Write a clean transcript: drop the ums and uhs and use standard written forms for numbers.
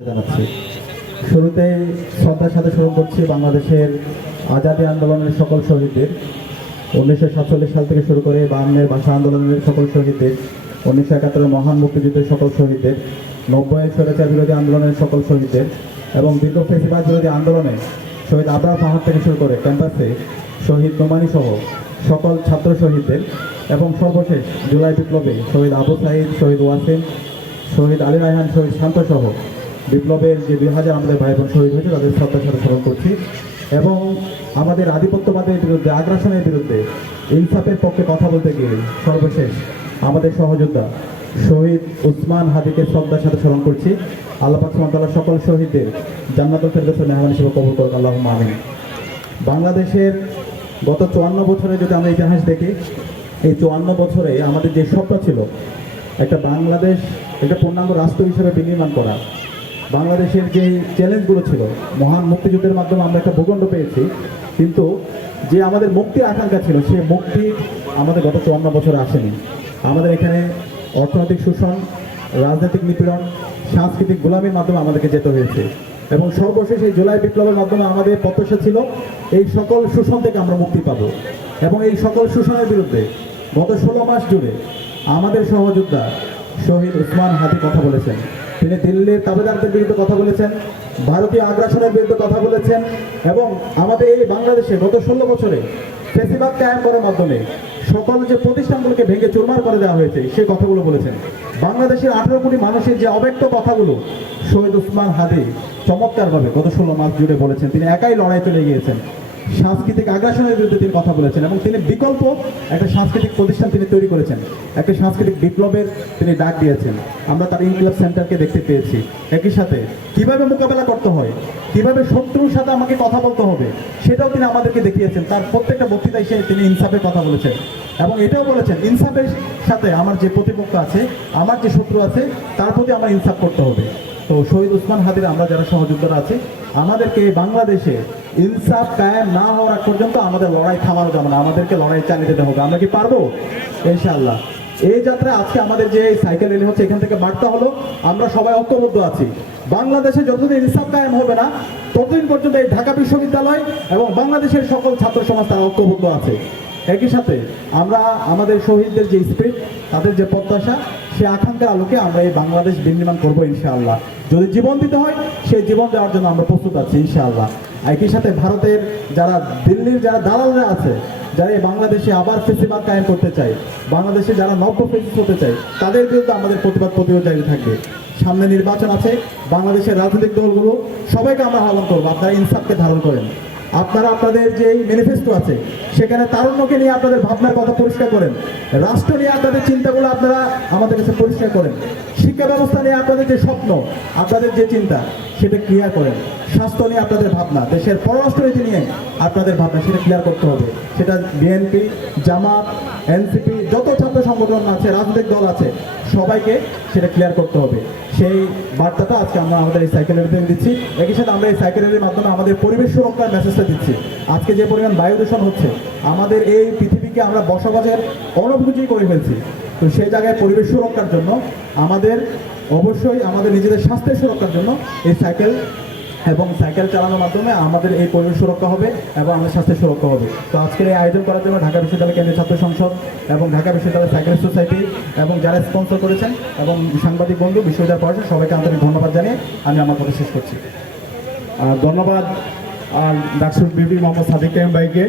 জানাচ্ছি। শুরুতে শ্রদ্ধার সাথে স্মরণ করছি বাংলাদেশের আজাদী আন্দোলনের সকল শহীদদের, 1947 সাল থেকে শুরু করে 52-এর ভাষা আন্দোলনের সকল শহীদদের, 1971-এর মহান মুক্তিযুদ্ধের সকল শহীদদের, 90-এর স্বৈরাচার বিরোধী আন্দোলনের সকল শহীদদের এবং দীর্ঘ ফেসিবাদ বিরোধী আন্দোলনে শহীদ আবরার ফাহাদ থেকে শুরু করে ক্যাম্পাসে শহীদ নোমানি সহ সকল ছাত্র শহীদদের এবং সর্বশেষ জুলাই বিপ্লবে শহীদ আবু সাঈদ, শহীদ ওয়াসিম, শহীদ আলী রায়হান, শহীদ শান্ত সহ বিপ্লবের যে 2000 আমাদের ভাই বোন শহীদ হয়েছে তাদের শ্রদ্ধার সাথে স্মরণ করছি এবং আমাদের আধিপত্যবাদের বিরুদ্ধে, আগ্রাসনের বিরুদ্ধে ইনসাফের পক্ষে কথা বলতে গিয়ে সর্বশেষ আমাদের সহযোদ্ধা শহীদ উসমান হাদিকে শ্রদ্ধার সাথে স্মরণ করছি। আল্লাহ পাক সুবহানাহু ওয়া তাআলা সকল শহীদদের জান্নাতুল ফেরদৌসের মেহমান হিসেবে কবুল করুন, আল্লাহুম্মা আমিন। বাংলাদেশের গত 54 বছরে যদি আমরা ইতিহাস দেখি, এই 54 বছরে আমাদের যে স্বপ্ন ছিল একটা বাংলাদেশ, একটা পূর্ণাঙ্গ রাষ্ট্র হিসেবে বিনির্মাণ করা, বাংলাদেশের যে চ্যালেঞ্জগুলো ছিল, মহান মুক্তিযুদ্ধের মাধ্যমে আমরা একটা ভূখণ্ড পেয়েছি, কিন্তু যে আমাদের মুক্তির আকাঙ্ক্ষা ছিল সেই মুক্তি আমাদের গত 54 বছরে আসেনি। আমাদের এখানে অর্থনৈতিক শোষণ, রাজনৈতিক নিপীড়ন, সাংস্কৃতিক গোলামির মাধ্যমে আমাদেরকে যেতে হয়েছে এবং সর্বশেষ এই জুলাই বিপ্লবের মাধ্যমে আমাদের প্রত্যাশা ছিল এই সকল শোষণ থেকে আমরা মুক্তি পাব এবং এই সকল শোষণের বিরুদ্ধে গত 16 মাস জুড়ে আমাদের সহযোদ্ধা শহীদ উসমান হাদি কথা বলেছেন। তিনি দিল্লির তাবেদারদের বিরুদ্ধে কথা বলেছেন, ভারতীয় আগ্রাসনের বিরুদ্ধে কথা বলেছেন এবং আমাদের এই বাংলাদেশে গত 16 বছরে ফেসিবাদ কায়েম করার মাধ্যমে সকল যে প্রতিষ্ঠানগুলোকে ভেঙে চুরমার করে দেওয়া হয়েছে সেই কথাগুলো বলেছেন। বাংলাদেশের 18 কোটি মানুষের যে অব্যক্ত কথাগুলো শহীদ উসমান হাদি চমৎকারভাবে গত 16 মাস জুড়ে বলেছেন। তিনি একাই লড়াই চলে গিয়েছেন, সাংস্কৃতিক আগ্রাসনের বিরুদ্ধে তিনি কথা বলেছেন এবং তিনি বিকল্প একটা সাংস্কৃতিক প্রতিষ্ঠান তিনি তৈরি করেছেন, একটা সাংস্কৃতিক বিপ্লবের তিনি ডাক দিয়েছেন। আমরা তার ইনকিলাব সেন্টারকে দেখতে পেয়েছি। একই সাথে কিভাবে মোকাবেলা করতে হয়, কিভাবে শত্রুর সাথে আমাকে কথা বলতে হবে সেটাও তিনি আমাদেরকে দেখিয়েছেন। তার প্রত্যেকটা বক্তৃতায় তিনি ইনসাফের কথা বলেছেন এবং এটাও বলেছেন ইনসাফের সাথে আমার যে প্রতিপক্ষ আছে, আমার যে শত্রু আছে তার প্রতি আমার ইনসাফ করতে হবে। তো শহীদ উসমান হাদির আমরা যারা সহযোদ্ধারা আছে, আমাদেরকে বাংলাদেশে ইনসাফ কায়েম না হওয়ার আগ পর্যন্ত আমাদের লড়াই থামানো যাবে না, আমাদেরকে লড়াই চালিয়ে যেতে হবে। আমরা কি পারবো? ইনশাআল্লাহ। এই যাত্রায় আজকে আমাদের যে সাইকেল র্যালি হচ্ছে, এখান থেকে বার্তা হলো আমরা সবাই ঐক্যবদ্ধ আছি। বাংলাদেশে যতদিন ইনসাফ কায়েম হবে না ততদিন পর্যন্ত এই ঢাকা বিশ্ববিদ্যালয় এবং বাংলাদেশের সকল ছাত্র সমাজ তারা ঐক্যবদ্ধ আছে। একই সাথে আমরা আমাদের শহীদদের যে স্পিরিট, তাদের যে প্রত্যাশা, সে আকাঙ্ক্ষার আলোকে আমরা এই বাংলাদেশ বিনির্মাণ করবো ইনশাআল্লাহ। যদি জীবন দিতে হয় সেই জীবন দেওয়ার জন্য আমরা প্রস্তুত আছি ইনশাআল্লাহ। একই সাথে ভারতের যারা, দিল্লির যারা দালালরা আছে, যারা এই বাংলাদেশে আবার ফেসিবাদ কায়েম করতে চায়, বাংলাদেশে যারা নব্য ফেসিস্ট হতে চায়, তাদের বিরুদ্ধে আমাদের প্রতিবাদ প্রতিরোধ জারি থাকবে। সামনে নির্বাচন আছে, বাংলাদেশের রাজনৈতিক দলগুলো সবাইকে আমরা আহ্বান করবো আপনারা ইনসাফকে ধারণ করেন। আপনারা আপনাদের যে ম্যানিফেস্টো আছে সেখানে তারুণ্যকে নিয়ে আপনাদের ভাবনার কথা পরিষ্কার করেন, রাষ্ট্র নিয়ে আপনাদের চিন্তাগুলো আপনারা আমাদের কাছে পরিষ্কার করেন, শিক্ষা ব্যবস্থা নিয়ে আপনাদের যে স্বপ্ন, আপনাদের যে চিন্তা সেটা ক্লিয়ার করেন, স্বাস্থ্য নিয়ে আপনাদের ভাবনা, দেশের পররাষ্ট্রনীতি নিয়ে আপনাদের ভাবনা সেটা ক্লিয়ার করতে হবে। সেটা বিএনপি, জামাত, এনসিপি, যত ছাত্র সংগঠন আছে, রাজনৈতিক দল আছে, সবাইকে সেটা ক্লিয়ার করতে হবে। সেই বার্তাটা আজকে আমরা আমাদের এই সাইকেল র্যালিতে দিচ্ছি। একই সাথে আমরা এই সাইকেল র্যালির মাধ্যমে আমাদের পরিবেশ সুরক্ষার মেসেজটা দিচ্ছি। আজকে যে পরিমাণ বায়ু দূষণ হচ্ছে, আমাদের এই পৃথিবীকে আমরা বসবাসের অনুপযোগী করে ফেলছি। তো সেই জায়গায় পরিবেশ সুরক্ষার জন্য আমাদের অবশ্যই আমাদের নিজেদের স্বাস্থ্যের সুরক্ষার জন্য এই সাইকেল এবং সাইকেল চালানোর মাধ্যমে আমাদের এই পরিবেশ সুরক্ষা হবে এবং আমাদের স্বাস্থ্যের সুরক্ষা হবে। তো আজকের এই আয়োজন করার জন্য ঢাকা বিশ্ববিদ্যালয় কেন্দ্রীয় ছাত্র সংসদ এবং ঢাকা বিশ্ববিদ্যালয় সাইকেল সোসাইটি এবং যারা স্পন্সর করেছেন এবং সাংবাদিক বন্ধু, বিশ্ববিদ্যালয় পড়াশোনা সবাইকে আন্তরিক ধন্যবাদ জানিয়ে আমি আমার কথা শেষ করছি। ধন্যবাদ ডাক্তার বিপি মোহাম্মদ সাদিক কাইম ভাইকে।